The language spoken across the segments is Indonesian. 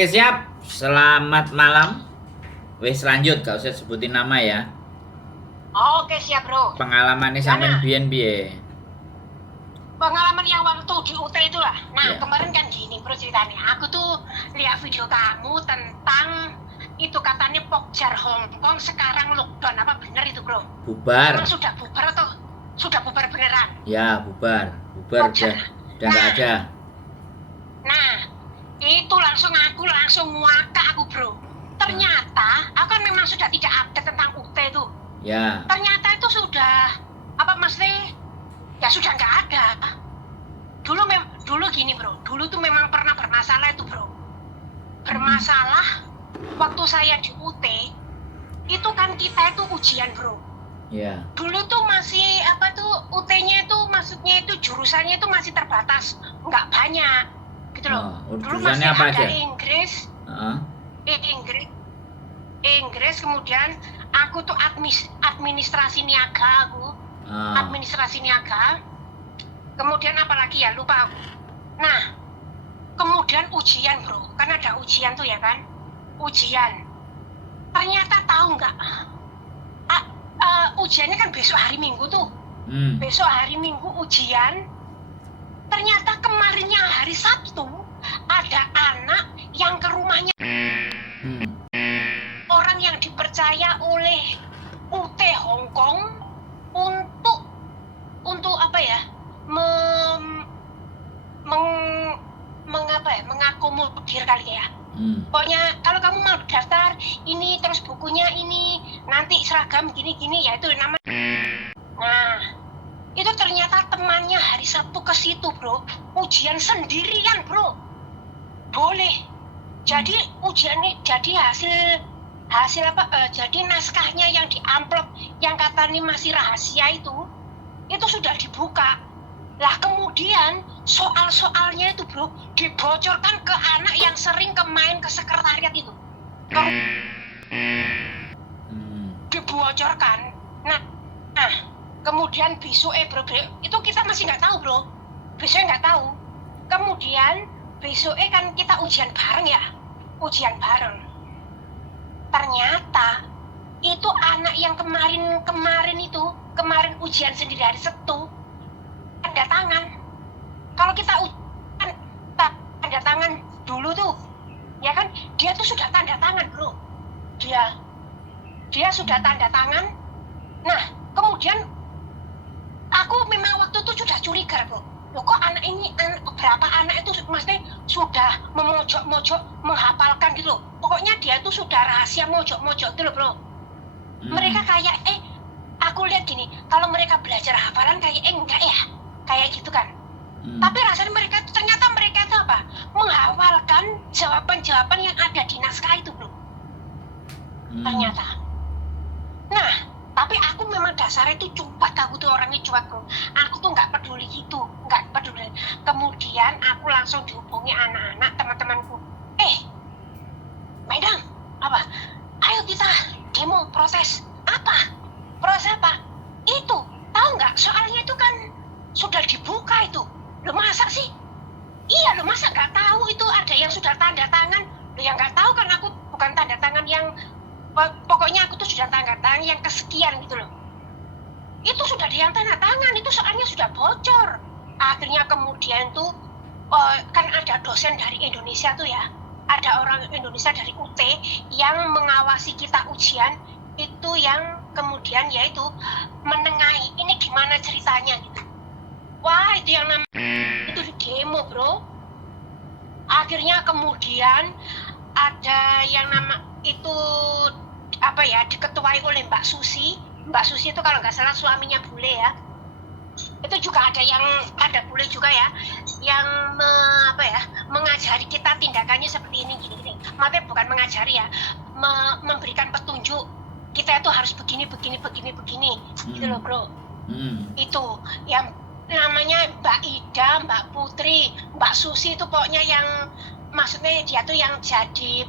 Oke, siap. Selamat malam. Wes lanjut, gak usah sebutin nama ya. Oke, siap bro. Pengalamannya sampean biyen piye? Pengalaman yang waktu di UT itulah. Nah, Ya. kemarin kan gini bro ceritanya. Aku tuh lihat video kamu tentang itu katanya Pokjar Hongkong sekarang lockdown. Apa bener itu bro? Bubar. Emang sudah bubar atau sudah bubar beneran? Ya, bubar. Bubar Pokjar. udah nggak ada. Nah, itu aku langsung ngakak aku bro. Ternyata aku kan memang sudah tidak update tentang UT itu. Ya. Ternyata itu sudah apa maksudnya? Ya sudah nggak ada. Dulu gini bro, dulu tuh memang pernah bermasalah itu bro. Bermasalah waktu saya di UT, itu kan kita itu ujian bro. Ya. Dulu tuh masih apa tuh UT-nya itu maksudnya itu jurusannya itu masih terbatas, nggak banyak gitu loh. Dulu masih apa ada aja? Inggris, Inggris, kemudian aku tuh administrasi niaga aku. Administrasi niaga, kemudian apalagi ya lupa aku. Nah, kemudian ujian bro, kan ada ujian tuh ya kan, ujian. Ternyata tahu nggak, ujiannya kan besok hari Minggu tuh, besok hari Minggu ujian. Ternyata kemarinnya hari Sabtu ada anak yang ke rumahnya orang yang dipercaya oleh UT Hongkong untuk apa ya, mengakomodir kali ya. Pokoknya kalau kamu mau daftar ini terus bukunya ini nanti seragam gini-gini ya itu namanya. Nah, itu ternyata temannya hari Sabtu ke situ bro, ujian sendirian bro. Boleh. Jadi ujiannya jadi hasil apa? Jadi naskahnya yang di amplop yang katanya masih rahasia itu sudah dibuka. Lah kemudian soal-soalnya itu bro dibocorkan ke anak yang sering main ke sekretariat itu. Dibocorkan. Nah, kemudian besok bro, itu kita masih nggak tahu bro. Besoknya nggak tahu. Kemudian besoknya kan kita ujian bareng ya. Ujian bareng. Ternyata itu anak yang kemarin ujian sendiri hari Sabtu tanda tangan. Kalau kita tanda tangan dulu tuh ya kan dia tuh sudah tanda tangan bro, dia sudah tanda tangan. Nah kemudian aku memang waktu itu sudah curiga bro, loh kok anak ini beberapa anak itu maksudnya sudah memojok-mojok menghafalkan gitu loh. Pokoknya dia tuh sudah rahasia mojok-mojok gitu loh bro. Mereka kayak aku lihat gini, kalau mereka belajar hafalan kayak enggak ya, kayak gitu kan. Tapi rasanya ternyata mereka itu apa? Menghafalkan jawaban-jawaban yang ada di naskah itu bro. Ternyata. Nah, tapi aku memang dasarnya itu cupat, aku tuh orangnya cupat bro. Aku tuh nggak peduli gitu, nggak peduli. Kemudian aku langsung dihubungi anak-anak teman-temanku. Madam, apa? Ayo kita demo protes. Apa? Proses apa? Itu, tahu nggak? Soalnya itu kan sudah dibuka itu. Lo masa sih? Iya, lo masa nggak tahu itu ada yang sudah tanda tangan? Lo yang nggak tahu kan aku bukan tanda tangan yang pokoknya aku tuh sudah tanda tangan yang kesekian gitu loh. Itu sudah ada yang tanda tangan, itu soalnya sudah bocor. Akhirnya kemudian tuh kan ada dosen dari Indonesia tuh ya. Ada orang Indonesia dari UT yang mengawasi kita ujian itu yang kemudian yaitu menengahi ini gimana ceritanya gitu. Wah itu yang namanya itu di demo bro. Akhirnya kemudian ada yang nama itu apa ya diketuai oleh Mbak Susi. Mbak Susi itu kalau nggak salah suaminya bule ya. Itu juga ada bule juga ya yang mengajari kita tindakannya seperti ini gini. Maksudnya bukan mengajari ya, memberikan petunjuk kita itu harus begini gitu loh bro. Itu yang namanya Mbak Ida, Mbak Putri, Mbak Susi itu pokoknya yang maksudnya dia tuh yang jadi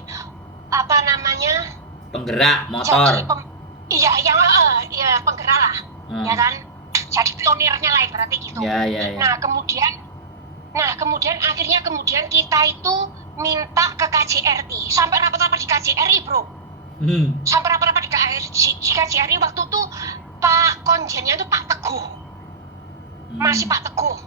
apa namanya penggerak motor. Iya penggerak lah, ya kan. Jadi pionirnya lah berarti gitu. Ya. Nah kemudian akhirnya kita itu minta ke KJRI, sampai rapat-rapat di KJRI bro, sampai rapat-rapat di KJRI waktu itu Pak Konjennya itu Pak Teguh, masih Pak Teguh.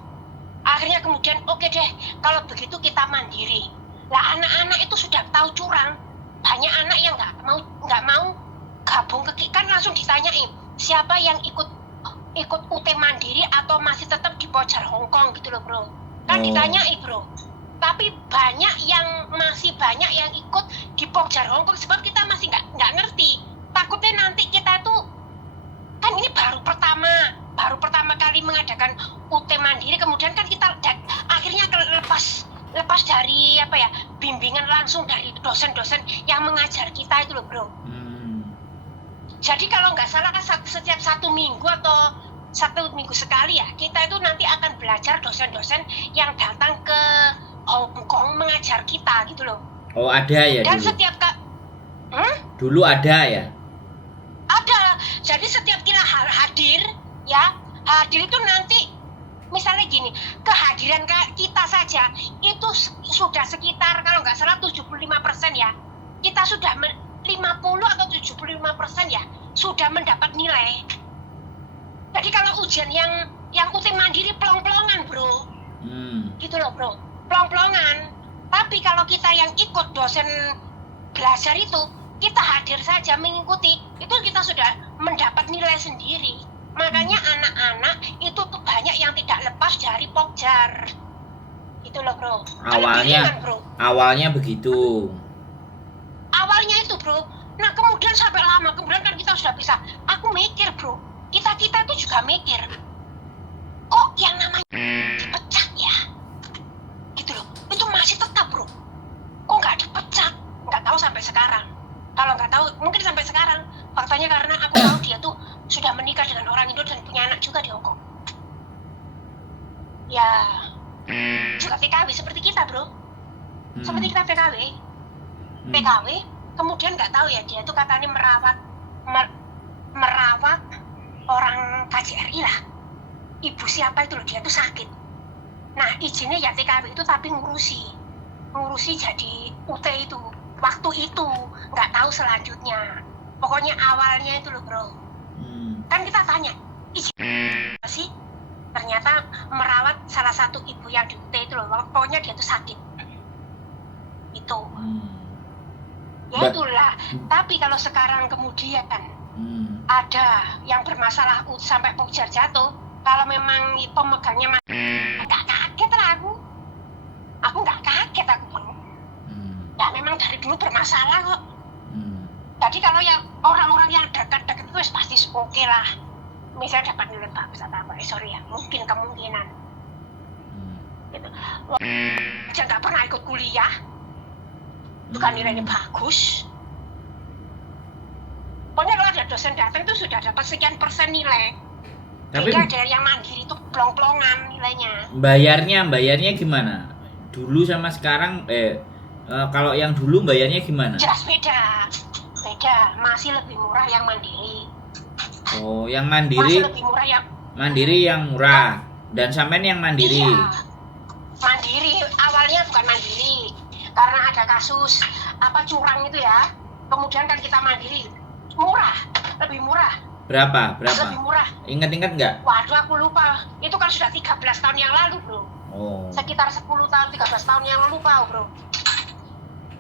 Akhirnya kemudian oke deh, kalau begitu kita mandiri. Lah anak-anak itu sudah tahu curang, banyak anak yang nggak mau gabung ke, kan langsung ditanyain siapa yang ikut UT mandiri atau masih tetap di Pojar Hongkong gitu loh bro, kan ditanyai bro. Tapi masih banyak yang ikut di Pojar Hongkong sebab kita masih nggak ngerti. Takutnya nanti kita itu kan ini baru pertama kali mengadakan UT mandiri, kemudian kan kita akhirnya lepas dari apa ya, bimbingan langsung dari dosen-dosen yang mengajar kita itu loh bro. Jadi kalau nggak salah kan setiap 1 minggu atau 1 minggu sekali ya, kita itu nanti akan belajar dosen-dosen yang datang ke Hong Kong mengajar kita gitu loh. Oh ada ya dan dulu? Setiap dulu ada ya? Ada, jadi setiap kita hadir itu nanti misalnya gini, kehadiran kita saja itu sudah sekitar kalau nggak salah 75% ya, kita sudah 50 atau 75% ya sudah mendapat nilai. Jadi kalau ujian yang UT mandiri pelong-pelongan bro, gitu loh bro, pelong-pelongan. Tapi kalau kita yang ikut dosen belajar itu, kita hadir saja mengikuti, itu kita sudah mendapat nilai sendiri. Makanya anak-anak itu tuh banyak yang tidak lepas dari Pokjar, gitu loh bro. Awalnya begitu. Awalnya itu bro. Nah kemudian sampai lama, kemudian kan kita sudah bisa. Aku mikir bro, kita itu juga mikir, kok yang namanya dipecat ya, gitu loh. Itu masih tetap bro. Kok nggak dipecat? Nggak tahu sampai sekarang. Kalau nggak tahu, mungkin sampai sekarang. Faktanya karena aku tahu dia tuh sudah menikah dengan orang Indo dan punya anak juga di Hongkong. Ya, juga PKW seperti kita bro. Seperti kita PKW. Kemudian nggak tahu ya, dia tuh katanya merawat orang KJRI lah. Ibu siapa itu loh, dia tuh sakit. Nah izinnya ya TKW itu tapi ngurusi jadi UT itu. Waktu itu nggak tahu selanjutnya. Pokoknya awalnya itu loh bro. Kan kita tanya, izin sih? Ternyata merawat salah satu ibu yang di UT itu loh. Pokoknya dia tuh sakit. Itu. Ya itulah. Tapi kalau sekarang kemudian ada yang bermasalah sampai Pokjar jatuh, kalau memang pemegangnya nggak kaget lah aku. Aku nggak kaget aku bro. Ya memang dari dulu bermasalah kok. Jadi kalau yang orang-orang yang dekat-dekat itu pasti oke lah. Misalnya dapat nilai bagus atau apa, sorry ya, mungkin kemungkinan. Gitu. Aja nggak pernah ikut kuliah, bukan nilainya bagus. Pokoknya kalau ada dosen datang itu sudah dapat sekian persen nilai. Tapi ada yang mandiri itu plong-plongan nilainya. Bayarnya gimana? Dulu sama sekarang, kalau yang dulu bayarnya gimana? Jelas beda, masih lebih murah yang mandiri. Oh, yang mandiri. Masih lebih murah yang mandiri yang murah. Dan sampean yang mandiri. Iya. Mandiri, awalnya bukan mandiri. Karena ada kasus curang itu ya. Kemudian kan kita mandiri. Murah, lebih murah. Berapa? Lebih murah. Ingat nggak? Waduh, aku lupa. Itu kan sudah 13 tahun yang lalu, bro. Oh. Sekitar 10 tahun, 13 tahun yang lalu, bro.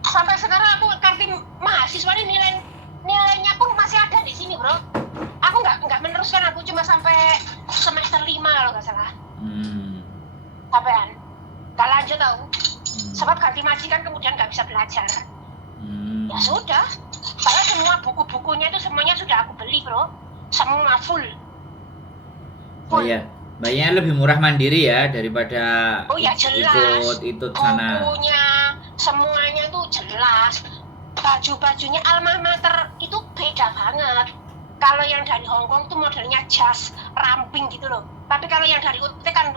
Sampai sekarang aku kartu mahasiswa ini nilainya pun masih ada di sini, bro. Aku nggak meneruskan, aku cuma sampai semester 5 kalau nggak salah. Sampean nggak lanjut tahu. Sebab ganti majikan kemudian nggak bisa belajar. Ya sudah. Saya semua buku-bukunya itu semuanya sudah aku beli, bro. Semua full. Oh iya, bayarnya lebih murah mandiri ya daripada jelas. ikut sana. Bukunya semuanya tuh jelas. Baju-bajunya alma mater itu beda banget. Kalau yang dari Hongkong tuh modelnya jas ramping gitu loh. Tapi kalau yang dari UT kan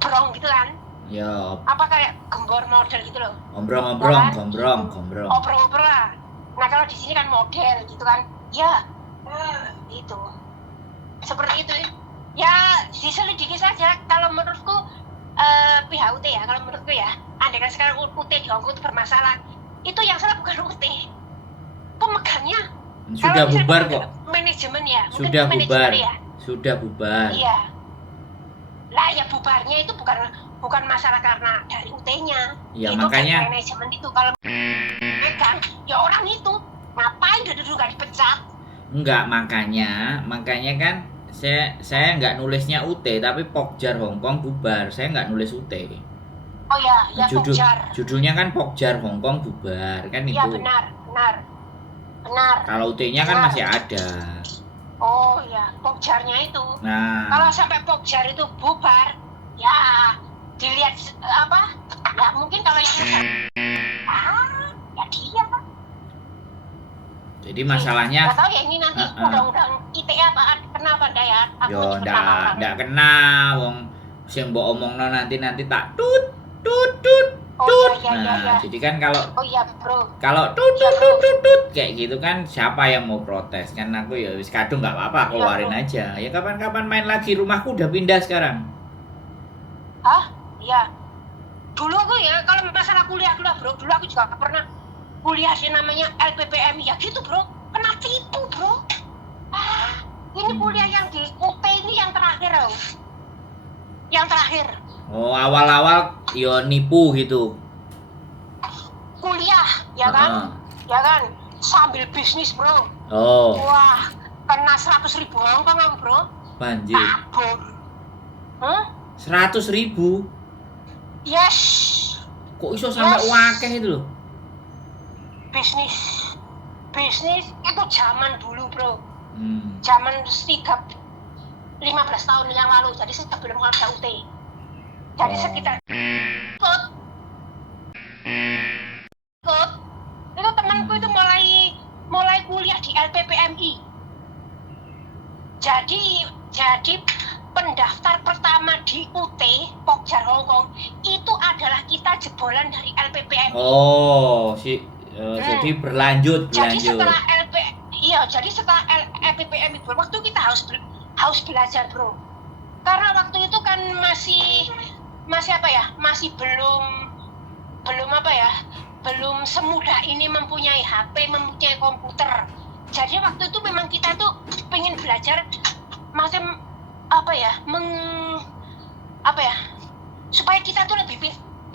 brong gitu kan. Ya. Apa kayak gembor model gitu loh. Gombrong. Obrol lah. Nah kalau di sini kan model gitu kan. Ya. Itu. Seperti itu. Ya diselidiki saja. Kalau menurutku pihak UT ya, kalau menurutku ya, andai kan sekarang UT di Hongkong itu bermasalah, itu yang salah bukan UT, pemegangnya. Sudah Kalau misalnya bubar kok. manajemen ya, mungkin Sudah bubar. manajemen ya. Sudah bubar. Iya. Lah ya bubarnya itu bukan masalah karena dari UT-nya. Ya, itu makanya dari manajemen itu kalau megang ya orang itu ngapain dulu gak dipecat? enggak, makanya kan saya nggak nulisnya UT tapi Pokjar Hongkong bubar. Saya nggak nulis UT. Oh ya Pokjar. Judulnya kan Pokjar Hongkong bubar kan Iya itu. benar. Kalau UT-nya kan masih ada. Oh ya, Pokjarnya itu. Nah, Kalau sampai Pokjar itu bubar, ya dilihat apa? Ya mungkin kalau yang ya dia. jadi masalahnya Gak tahu ya ini nanti undang-undang ITE apa kenapa enggak ya? Aku yo ikut nama orang. ndak kena wong sing mbok omongno nanti tak tut. Oh iya. Nah, jadi kan kalau Oh iya bro. tut kayak gitu kan siapa yang mau protes kan aku ya wis kadung nggak apa-apa keluarin Bro. aja. Ya kapan-kapan main lagi, rumahku udah pindah sekarang. Hah? Iya. Dulu aku ya kalau masalah kuliah bro, dulu aku juga pernah kuliah sih namanya LPPM ya gitu bro. Kena tipu bro. Ini kuliah yang di UT ini yang terakhir loh. Yang terakhir. Oh, awal-awal yo nipu gitu. Kuliah, ya kan? Ya kan? Sambil bisnis bro. Oh, Wah, kena 100.000 Hongkong bro. banjir. Tabur. Hah? 100.000. Yes. Kok iso sampai Yes. wakeh itu loh. Bisnis itu zaman dulu bro. Hmm. Zaman 15 tahun yang lalu. Jadi sebelum ada UT. Jadi sekitar ikut itu temanku itu mulai kuliah di LPPMI. Jadi pendaftar pertama di UT Pokjar Hongkong itu adalah kita jebolan dari LPPMI. Oh, jadi berlanjut. Jadi setelah LPPMI waktu kita harus belajar bro. Karena waktu itu kan masih apa ya? Masih belum apa ya? Belum semudah ini mempunyai HP, mempunyai komputer. Jadi waktu itu memang kita tuh pengen belajar macam apa ya? Supaya kita tuh lebih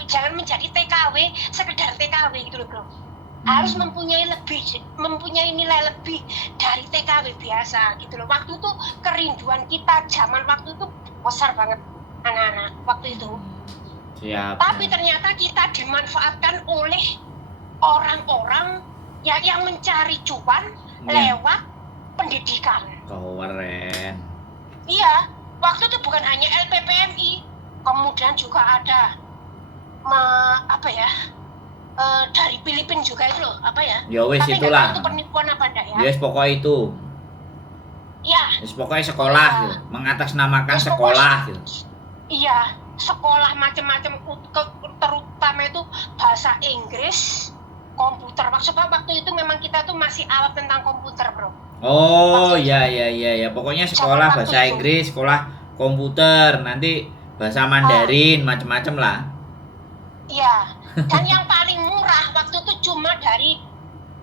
jangan menjadi TKW, sekedar TKW gitu loh, bro. Harus mempunyai nilai lebih dari TKW biasa gitu loh. Waktu itu kerinduan kita zaman waktu itu besar banget anak-anak waktu itu. Siap. Tapi ternyata kita dimanfaatkan oleh orang-orang yang mencari cuan lewat pendidikan. Keren. Iya, waktu itu bukan hanya LPPMI, kemudian juga ada dari Filipina juga itu loh, apa ya? Ya wis Tapi itulah. nggak tahu itu penipuan apa enggak ya? Yes, pokoknya itu. Iya. Yes, pokoknya sekolah Iya. gitu. Mengatasnamakan Yes, sekolah gitu. Iya, sekolah macam-macam terutama itu bahasa Inggris, komputer. Maksudnya waktu itu memang kita tuh masih awam tentang komputer, bro. Oh, ya. Pokoknya sekolah Zaman waktu bahasa itu. Inggris, sekolah komputer, nanti bahasa Mandarin, macem-macem lah. Iya. Dan yang paling murah waktu itu cuma dari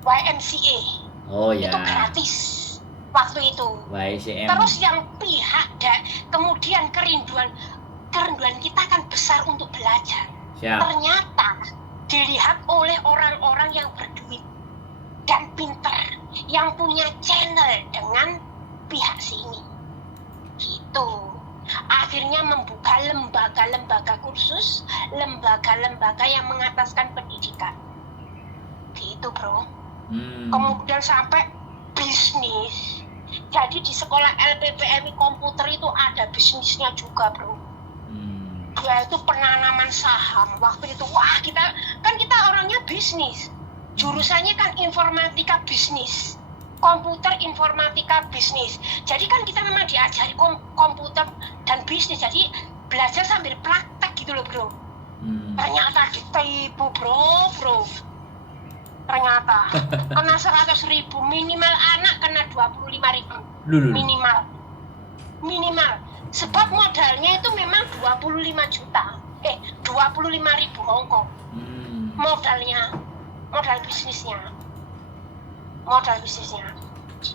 YMCA. Oh ya. Itu gratis waktu itu. YCM. Terus yang kemudian kerinduan kita kan besar untuk belajar. Siap. Ternyata dilihat oleh orang-orang yang berduit dan pintar, yang punya channel dengan pihak sini. Gitu. Akhirnya membuka lembaga-lembaga kursus, lembaga-lembaga yang mengataskan pendidikan. Gitu, bro. Kemudian sampai bisnis. Jadi di sekolah LPPMI komputer itu ada bisnisnya juga, bro. Yaitu penanaman saham. Waktu itu, kita orangnya bisnis. Jurusannya kan informatika bisnis. Komputer informatika bisnis. Jadi kan kita memang diajari komputer dan bisnis. Jadi belajar sambil praktek gitu loh, bro. Ternyata ditipu, bro. Ternyata kena 100.000, minimal anak kena 25.000. Minimal. Sebab modalnya itu memang 25 juta. 25.000 Hongkong. Modal bisnisnya.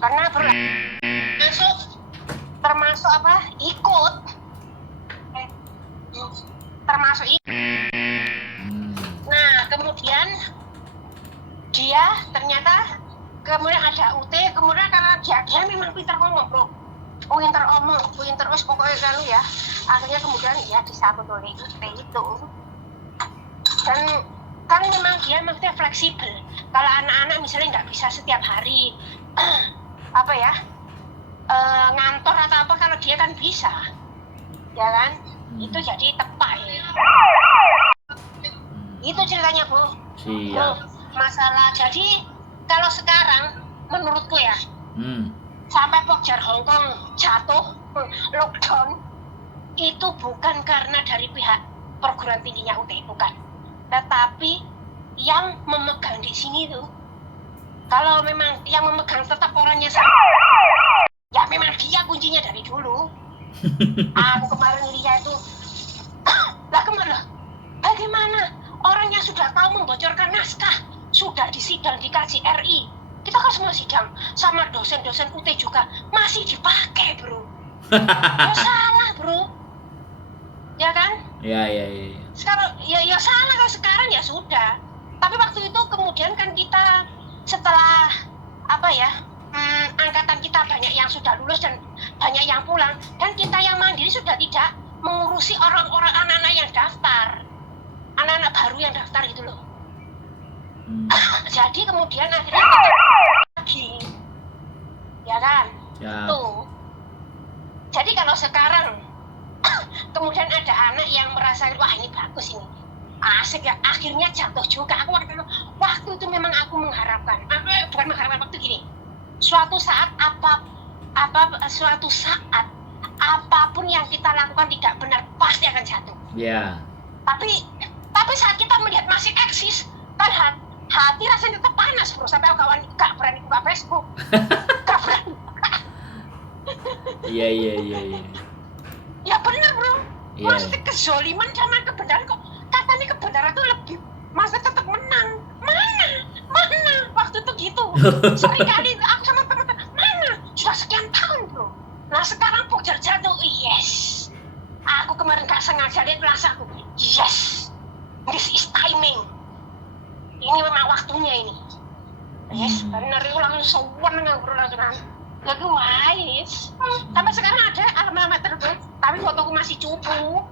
Karena termasuk apa? Termasuk ikut. Nah, kemudian dia ternyata kemudian ada UT, kemudian karena dia memang pintar ngomong, bro. Pintar wis pokoknya kan ya. Akhirnya kemudian ya disambut oleh UT itu. Dan kan memang dia maksudnya fleksibel. Kalau anak-anak misalnya nggak bisa setiap hari ngantor atau apa, kalau dia kan bisa, ya kan? Itu jadi tepat. Itu ceritanya, Bu. Siap. Masalah jadi kalau sekarang menurutku ya, sampai Pokjar Hongkong jatuh lockdown itu bukan karena dari pihak perguruan tingginya UT, bukan, tetapi yang memegang di sini tuh, kalau memang yang memegang tetap orangnya sama, ya memang dia kuncinya dari dulu. Aku kemarin lihat itu bagaimana orang yang sudah tahu membocorkan naskah, sudah disidang di KJRI, kita kan semua sidang sama dosen-dosen UT juga masih dipakai, bro. Ya salah, bro, ya kan? Ya. Sekarang ya salah, kalau sekarang ya sudah. Tapi waktu itu kemudian kan kita setelah angkatan kita banyak yang sudah lulus dan banyak yang pulang, dan kita yang mandiri sudah tidak mengurusi orang-orang anak-anak yang daftar, anak-anak baru yang daftar itu loh. Jadi kemudian akhirnya lagi, ya kan? Ya. Tuh. Jadi kalau sekarang kemudian ada anak yang merasa wah ini bagus ini, asik ya, akhirnya jatuh juga. Aku waktu itu memang aku mengharapkan, bukan mengharapkan, waktu gini, suatu saat apapun yang kita lakukan tidak benar pasti akan jatuh. Ya. Tapi saat kita melihat masih eksis, kan hati rasanya tetap panas, bro. Sampai kawan gak berani buka Facebook, gak berani. Iya. Ya benar, bro. Iya. Maksudnya kezoliman sama kebenaran kok. Katanya kebenaran itu lebih, maksudnya tetap menang. Mana? Waktu itu gitu. Seringkali aku sama teman-teman, mana? Sudah sekian tahun, bro. Nah sekarang Pokjar jatuh, yes. Aku kemarin gak sengaja lihat rasa aku, yes. This is timing. Ini memang waktunya ini. Yes, benar itu langsung seneng, bro, langsung. Lagu wise. Sampai sekarang ada alamat terbaik, tapi fotoku masih cupu.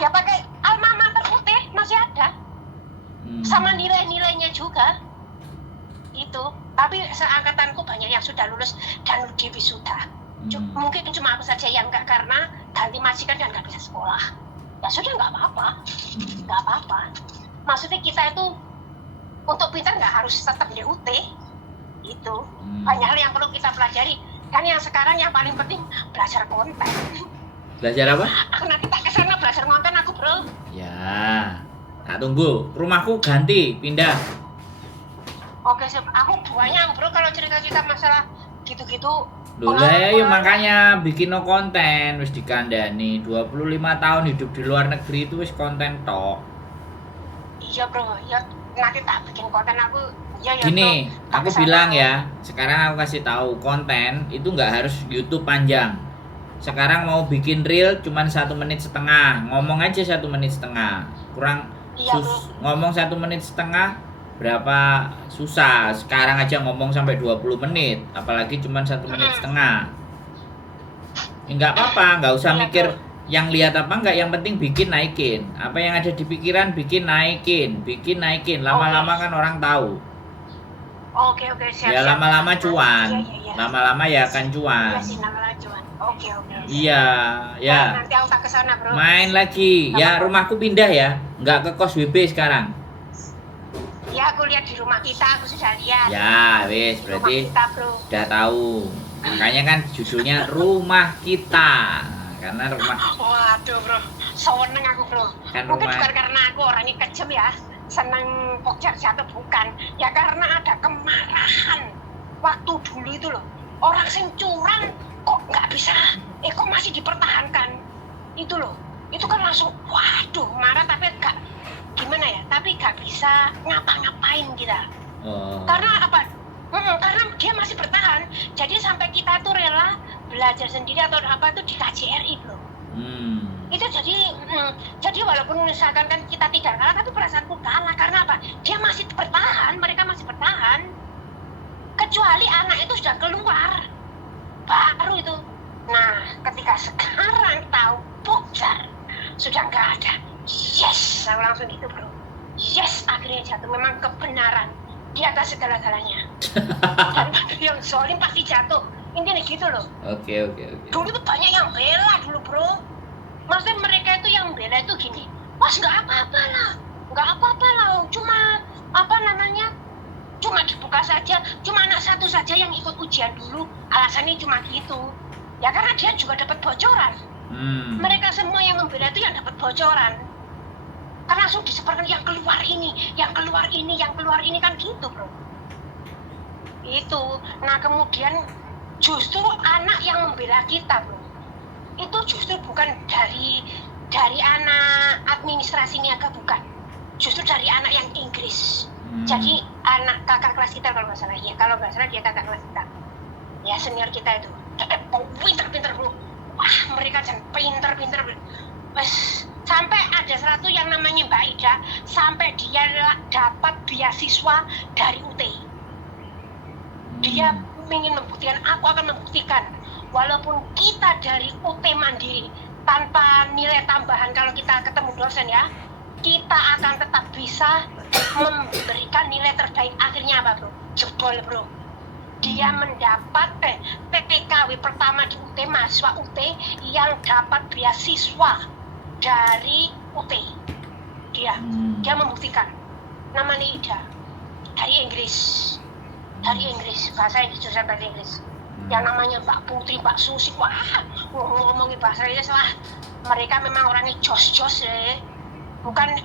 Ya pakai alma mater UT masih ada, sama nilai-nilainya juga itu. Tapi seangkatanku banyak yang sudah lulus dan uji wisuda. Mungkin cuma aku saja yang enggak, karena ganti majikan dan nggak bisa sekolah. Ya sudah, nggak apa-apa. Maksudnya kita itu untuk pintar nggak harus tetap di UT. Itu banyak hal yang perlu kita pelajari. Kan yang sekarang yang paling penting belajar konten. Belajar apa? Aku nanti tak kesana belajar konten aku, bro. Ya. Tak tunggu. Rumahku ganti, pindah. Oke, siap. Aku banyak, bro, kalau cerita-cerita masalah gitu-gitu. Loh lah ya, makanya bikin no konten wis dikandani 25 tahun hidup di luar negeri itu wis konten tok. Iya, bro. Ya nanti tak bikin konten aku. Ya, Gini, bro, aku bilang ya, sekarang aku kasih tahu, konten itu nggak harus YouTube panjang. Sekarang mau bikin reel cuman 1,5 menit, ngomong aja 1,5 menit, kurang iya, ngomong 1,5 menit berapa susah. Sekarang aja ngomong sampai 20 menit, apalagi cuman 1,5 menit. Nggak apa-apa, nggak usah iya, mikir bro. yang lihat apa enggak, yang penting bikin naikin. Apa yang ada di pikiran bikin naikin. Lama-lama kan orang tahu. Oke, siap. Ya lama-lama cuan. Iya. Lama-lama ya akan cuan. Iya sih, lama-lama cuan. Oke. Iya, ya. Nah, nanti aku tak kesana, bro. Main lagi. Ya, rumahku pindah ya. Nggak ke kos WB sekarang. Ya, aku lihat di rumah kita, aku sudah lihat. Ya, wis, berarti rumah kita, bro. udah tahu. Makanya kan judulnya Rumah Kita. Karena rumah. Waduh, bro. Seneng aku, bro. Kan Mungkin rumah. bukan karena aku orangnya kejam ya. Seneng Pokjar jatuh, bukan. Ya karena ada kemarahan. Waktu dulu itu loh. Orang sing curang kok nggak bisa, kok masih dipertahankan. Itu loh. Itu kan langsung, waduh, marah tapi gak, gimana ya, tapi gak bisa ngapa-ngapain kita. Karena apa? Karena dia masih bertahan. Jadi sampai kita tuh rela belajar sendiri atau apa itu di KJRI, bro. Itu jadi walaupun misalkan kan kita tidak kalah, tapi perasaanku kalah. Karena apa? Dia masih bertahan, mereka masih bertahan. Kecuali anak itu sudah keluar, baru itu. Nah, ketika sekarang tahu bocor, sudah nggak ada. Yes, saya langsung gitu, bro. Yes, akhirnya jatuh. Memang kebenaran di atas segala-galanya. Dan yang zolim pasti jatuh. Intinya gitu loh. Oke. Dulu tuh banyak yang bela dulu, bro. Maksudnya mereka itu yang bela itu gini, mas nggak apa-apa lah, cuma apa namanya, cuma dibuka saja, cuma anak satu saja yang ikut ujian dulu, alasannya cuma gitu. Ya karena dia juga dapat bocoran. Mereka semua yang membela itu yang dapat bocoran. Karena langsung disebarkan yang keluar ini kan gitu, bro. Itu. Nah kemudian justru anak yang membela kita, bro, itu justru bukan dari anak administrasi niaga, bukan. Justru dari anak yang Inggris. Jadi anak kakak kelas kita kalau nggak salah. Ya kalau nggak salah dia kakak kelas kita. Ya senior kita itu. Pinter-pinter, bro. Wah mereka jangan pinter-pinter. Sampai ada satu yang namanya Mbak Ida, sampai dia dapat beasiswa dari UT. Dia ingin membuktikan, aku akan membuktikan, walaupun kita dari UT mandiri tanpa nilai tambahan, kalau kita ketemu dosen ya, kita akan tetap bisa memberikan nilai terbaik. Akhirnya apa, bro? Jebol, bro. Dia mendapat PPKW pertama di UT, mahasiswa UT yang dapat beasiswa dari UT. Dia membuktikan. Namanya Ida, dari Inggris, bahasa Inggris, jurusan bahasa Inggris. Yang namanya Mbak Putri, Mbak Susi, wah ngomongin bahasa Inggris lah. Mereka memang orangnya jos-jos ya. Bukan,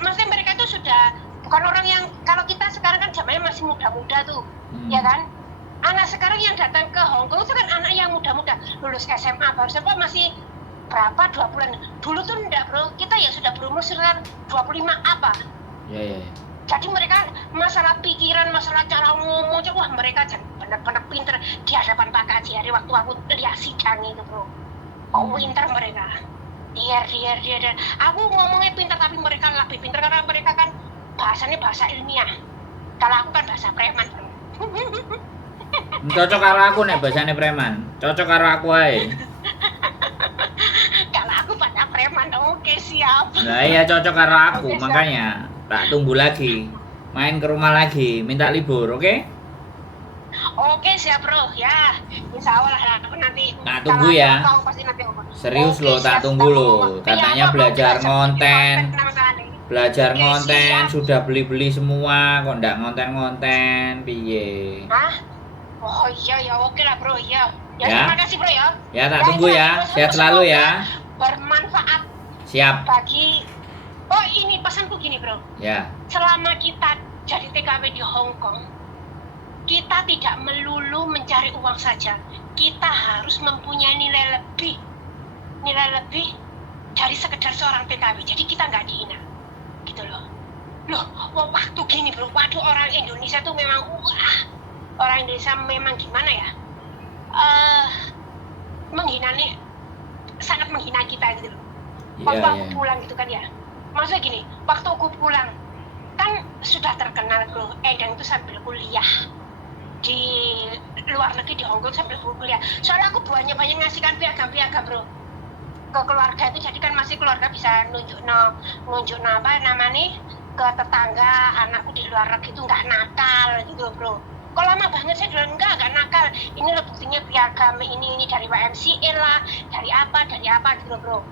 maksudnya mereka itu sudah bukan orang yang, kalau kita sekarang kan zamannya masih muda-muda tuh, ya kan? Anak sekarang yang datang ke Hong Kong itu kan anak yang muda-muda, lulus SMA baru saja masih berapa, 2 bulan. Dulu tuh enggak, bro, kita ya sudah berumur sekitar 25 apa. Ya. Jadi mereka masalah pikiran, masalah cara ngomong, wah mereka benar-benar pinter di hadapan Pak KJRI waktu aku lihat sidang itu, bro. Oh, pinter mereka. Dia. Aku ngomongnya pinter tapi mereka lebih pinter karena mereka kan bahasanya bahasa ilmiah. Kalau aku kan bahasa preman, bro. Cocok karo aku nek bahasane preman. Cocok karo aku ae. Kalau aku bahasa preman, oke siap. Nah iya cocok karo aku, Oke, makanya tak tunggu lagi. Main ke rumah lagi, minta libur, oke? Oke siap, bro. Ya, insya Allah lah aku nanti. Tak tunggu ya. Tahu pasti nanti ngomong. Serius Oke, loh, tak siap, tunggu siap. loh. Iya, Katanya aku belajar ngonten. nama sekali. Belajar Oke, ngonten, siap. sudah beli-beli semua, kok ndak ngonten-ngonten, piye? Hah? Oh iya ya, oke lah, bro. Iya. Ya, Ya. terima kasih, bro ya. Ya tak tunggu ya, sehat selalu ya. Bermanfaat Siap. bagi. Oh ini pesanku gini, bro. Ya. Selama kita jadi TKW di Hong Kong, kita tidak melulu mencari uang saja. Kita harus mempunyai nilai lebih dari sekedar seorang TKW. Jadi kita nggak dihina, gitu loh. Loh, waktu gini, bro. Waduh, orang Indonesia tuh memang orang Indonesia memang gimana ya? Menghina nih, sangat menghina kita gitu loh. Waktu aku pulang gitu kan ya. Maksudnya gini, waktu aku pulang kan sudah terkenal, bro, Endang itu sambil kuliah di luar negeri, di Hong Kong sambil kuliah. Soalnya aku banyak ngasihkan piagam, bro, ke keluarga itu. Jadi kan masih keluarga bisa nunjuk apa namanya ke tetangga, anakku di luar negeri itu nggak nakal gitu, bro. Kok lama banget saya bilang enggak nakal. Ini loh buktinya piagam ini dari YMCA lah, dari apa gitu, bro.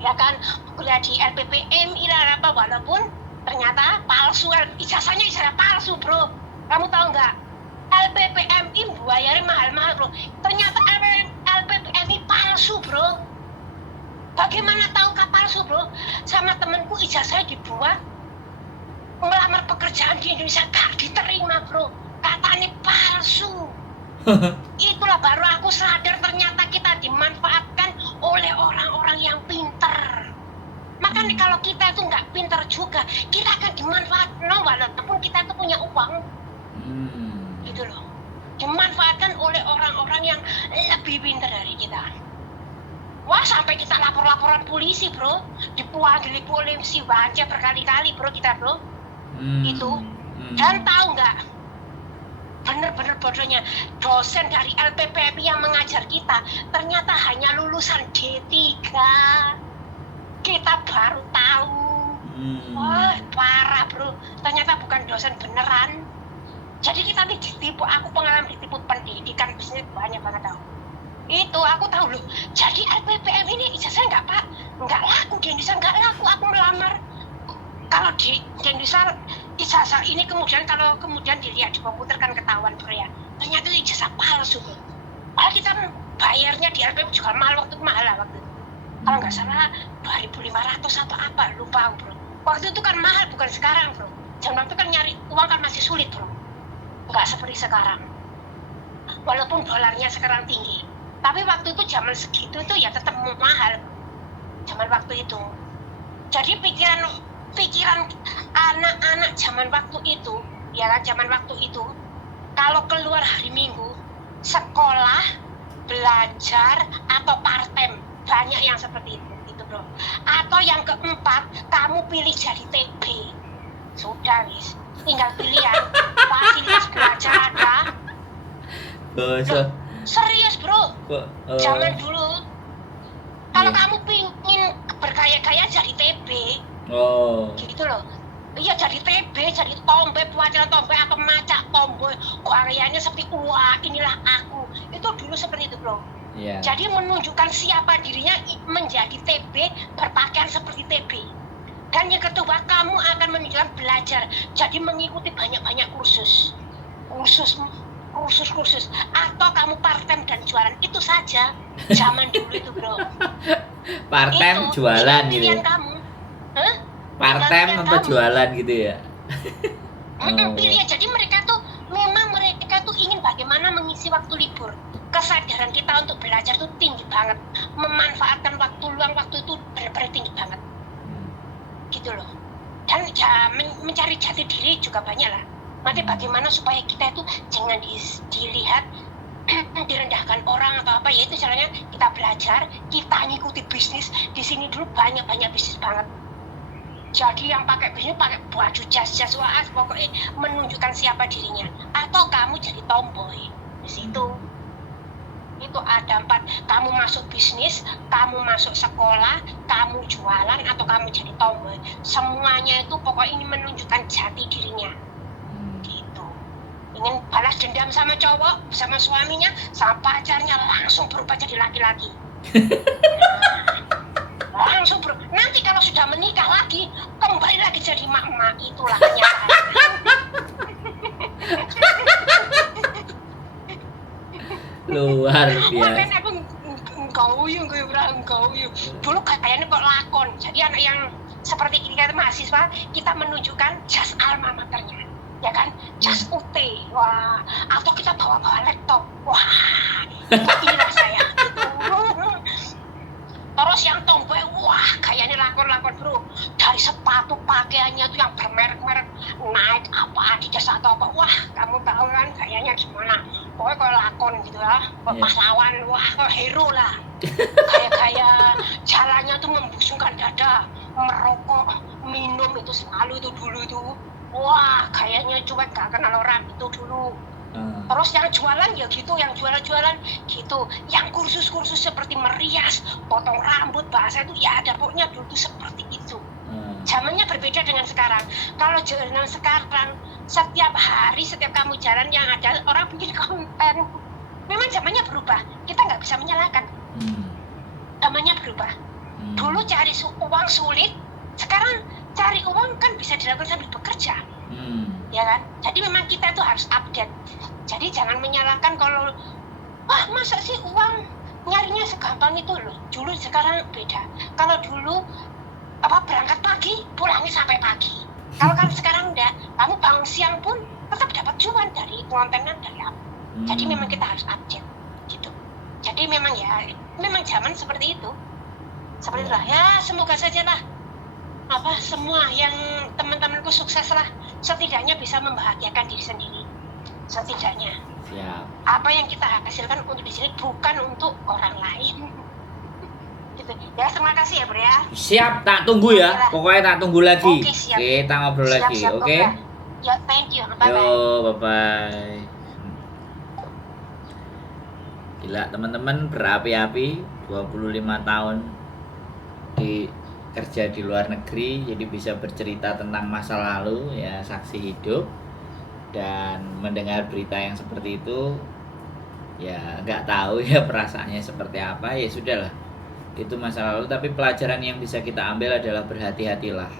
Ya kan, kuliah di LPPMI lah apa, walaupun ternyata palsu, ijazahnya ijazah palsu, bro. Kamu tahu nggak? LPPMI bayarnya mahal-mahal, bro. Ternyata LPPMI palsu, bro. Bagaimana tahukah palsu, bro? Sama temanku ijazahnya dibuat melamar pekerjaan di Indonesia gak diterima, bro. Katanya palsu. Itulah baru aku sadar ternyata kita dimanfaatkan oleh orang-orang yang pinter. kalau kita itu nggak pintar juga, kita akan dimanfaatkan walaupun kita itu punya uang. Gitu loh. Dimanfaatkan oleh orang-orang yang lebih pintar dari kita. Wah, sampai kita lapor-laporan polisi, bro. Dipanggil polisi aja berkali-kali, bro, kita, bro. Itu. Dan tahu nggak? Bener-bener bodohnya, dosen dari LPPMI yang mengajar kita ternyata hanya lulusan D3. Kita baru tahu. Wah, parah, bro. Ternyata bukan dosen beneran. Jadi kita nih ditipu, aku pengalaman ditipu pendidikan bisnis banyak banget tahu. Itu aku tahu loh. Jadi LPPM ini ijazah nggak pak, nggak laku di Indonesia, nggak laku. Aku melamar. Kalau di Indonesia ijazah ini kemudian kalau kemudian dilihat di komputer kan ketahuan bro ya. Ternyata itu ijazah palsu bro. Padahal kita bayarnya di LPPM juga mahal lah waktu itu. Kalau nggak salah 2.500 atau apa, lupa bro. Waktu itu kan mahal bukan sekarang bro. Zaman itu kan nyari uang kan masih sulit bro. Nggak seperti sekarang. Walaupun dolarnya sekarang tinggi. Tapi waktu itu zaman segitu itu ya tetap mahal. Zaman waktu itu. Jadi pikiran anak-anak zaman waktu itu, ya kan zaman waktu itu, kalau keluar hari Minggu, sekolah, belajar, atau part-time. Banyak yang seperti itu, gitu bro. Atau yang keempat, kamu pilih jadi TB. Sudah, wis. Tinggal pilihan, fasilitas belajar ada. Loh, serius bro, zaman dulu kalau kamu pingin bergaya-gaya jadi TB, gitu loh. Iya jadi TB, jadi tomboy, perwakilan tomboy atau macak tomboy, gayanya seperti wah inilah aku. Itu dulu seperti itu bro. Jadi menunjukkan siapa dirinya menjadi TB, berpakaian seperti TB. Dan yang kedua, kamu akan menunjukkan belajar. Jadi mengikuti banyak-banyak kursus. Atau kamu part-time dan jualan. Itu saja. Zaman dulu itu, bro. Part-time jualan gitu. Pilihan kamu. Hah? Part-time atau jualan gitu ya? Pilihan. Jadi mereka tuh ingin bagaimana mengisi waktu libur. Kesadaran kita untuk belajar itu tinggi banget. Memanfaatkan waktu luang waktu itu benar-benar tinggi banget. Gitu loh. Dan ya mencari jati diri juga banyak lah. Nanti bagaimana supaya kita itu jangan dilihat direndahkan orang atau apa, ya itu caranya kita belajar, kita ngikuti bisnis. Di sini dulu banyak bisnis banget. Jadi yang pakai bisnis pakai baju jas wah pokoknya menunjukkan siapa dirinya. Atau kamu jadi tomboy di situ. Itu ada 4, kamu masuk bisnis, kamu masuk sekolah, kamu jualan, atau kamu jadi tomboy. Semuanya itu pokoknya ini menunjukkan jati dirinya. Gitu. Ingin balas dendam sama cowok, sama suaminya, sama pacarnya, langsung berubah jadi laki-laki. Langsung bro. Nanti kalau sudah menikah lagi, kembali lagi jadi mak-mak. Itulah kenyataan. Luar biasa. Makanya aku engkau yuk. Dulu kayaknya kok lakon. Jadi anak yang seperti kita mahasiswa, kita menunjukkan jas alma maternya, ya kan? Jas UT, wah. Atau kita bawa laptop, wah. Inilah saya. Terus yang tomboy, wah, kayaknya lakon bro. Dari sepatu pakaiannya tuh yang bermerek-merek, Nike apa, Adidas atau apa, wah, kamu tahu kan kayaknya gimana? Pokoknya kalau lakon gitu ya, pahlawan, wah, kok hero lah. Kayak jalannya tuh membusungkan dada, merokok, minum itu selalu itu dulu itu. Wah, kayaknya cuek gak kenal orang itu dulu. Terus yang jualan ya gitu, yang jualan gitu, yang kursus seperti merias, potong rambut, bahasa itu ya ada pokoknya dulu seperti itu. Zamannya berbeda dengan sekarang. Kalau jalan sekarang, setiap hari, setiap kamu jalan yang ada orang bikin konten. Memang zamannya berubah, kita nggak bisa menyalahkan. Zamannya berubah. Dulu cari uang sulit, sekarang cari uang kan bisa dilakukan sambil bekerja. Ya kan? Jadi memang kita tuh harus update. Jadi jangan menyalahkan kalau wah masa sih uang nyarinya segampang itu loh. Dulu sekarang beda. Kalau dulu berangkat pagi, pulangnya sampai pagi. Kalau kan sekarang enggak, kamu bangun siang pun tetap dapat cuan dari kontenan dari apa. Jadi memang kita harus update gitu. Jadi memang zaman seperti itu. Seperti itulah. Ya semoga saja lah semua yang teman-temanku sukses lah, setidaknya bisa membahagiakan diri sendiri, setidaknya Siap. apa yang kita hasilkan untuk di sini bukan untuk orang lain. Gitu ya, terima kasih ya Bro ya. Siap, tak tunggu ya. Oke lah. Pokoknya tak tunggu lagi. Oke, siap. Kita ngobrol lagi, Siap, oke? ya, thank you, bye bye. Yo, bye-bye. Gila, teman-teman berapi-api 25 tahun di kerja di luar negeri, jadi bisa bercerita tentang masa lalu ya, saksi hidup. Dan mendengar berita yang seperti itu ya nggak tahu ya perasaannya seperti apa, ya sudahlah, itu masa lalu. Tapi pelajaran yang bisa kita ambil adalah berhati-hatilah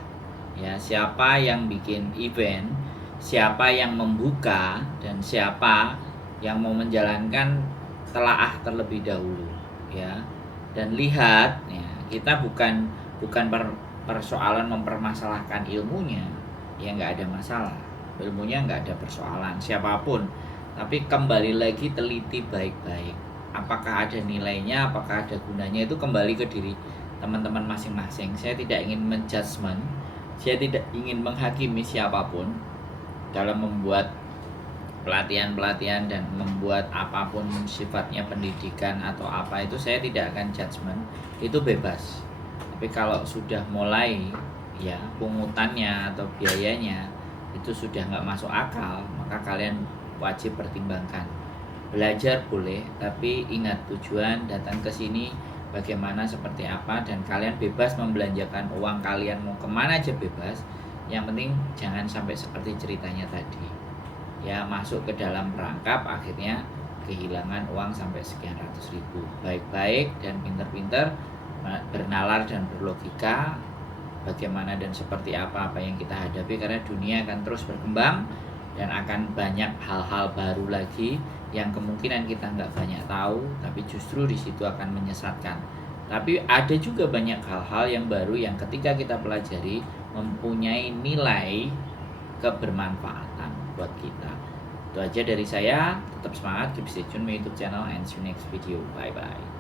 ya, siapa yang bikin event, siapa yang membuka, dan siapa yang mau menjalankan, telaah terlebih dahulu ya. Dan lihat ya, kita bukan persoalan mempermasalahkan ilmunya, ya nggak ada masalah, ilmunya nggak ada persoalan siapapun, tapi kembali lagi teliti baik-baik, apakah ada nilainya, apakah ada gunanya, itu kembali ke diri teman-teman masing-masing. Saya tidak ingin menjudgment, saya tidak ingin menghakimi siapapun dalam membuat pelatihan-pelatihan dan membuat apapun sifatnya pendidikan atau apa, itu saya tidak akan judgment, itu bebas. Tapi kalau sudah mulai ya pungutannya atau biayanya itu sudah nggak masuk akal, maka kalian wajib pertimbangkan. Belajar boleh, tapi ingat tujuan datang ke sini bagaimana, seperti apa, dan kalian bebas membelanjakan uang kalian mau kemana aja bebas. Yang penting jangan sampai seperti ceritanya tadi ya, masuk ke dalam perangkap akhirnya kehilangan uang sampai sekian ratus ribu. Baik-baik dan pinter-pinter bernalar dan berlogika bagaimana dan seperti apa yang kita hadapi, karena dunia akan terus berkembang dan akan banyak hal-hal baru lagi yang kemungkinan kita nggak banyak tahu, tapi justru di situ akan menyesatkan. Tapi ada juga banyak hal-hal yang baru yang ketika kita pelajari mempunyai nilai kebermanfaatan buat kita. Itu aja dari saya, tetap semangat, keep stay tune my YouTube channel, and see you next video. Bye bye.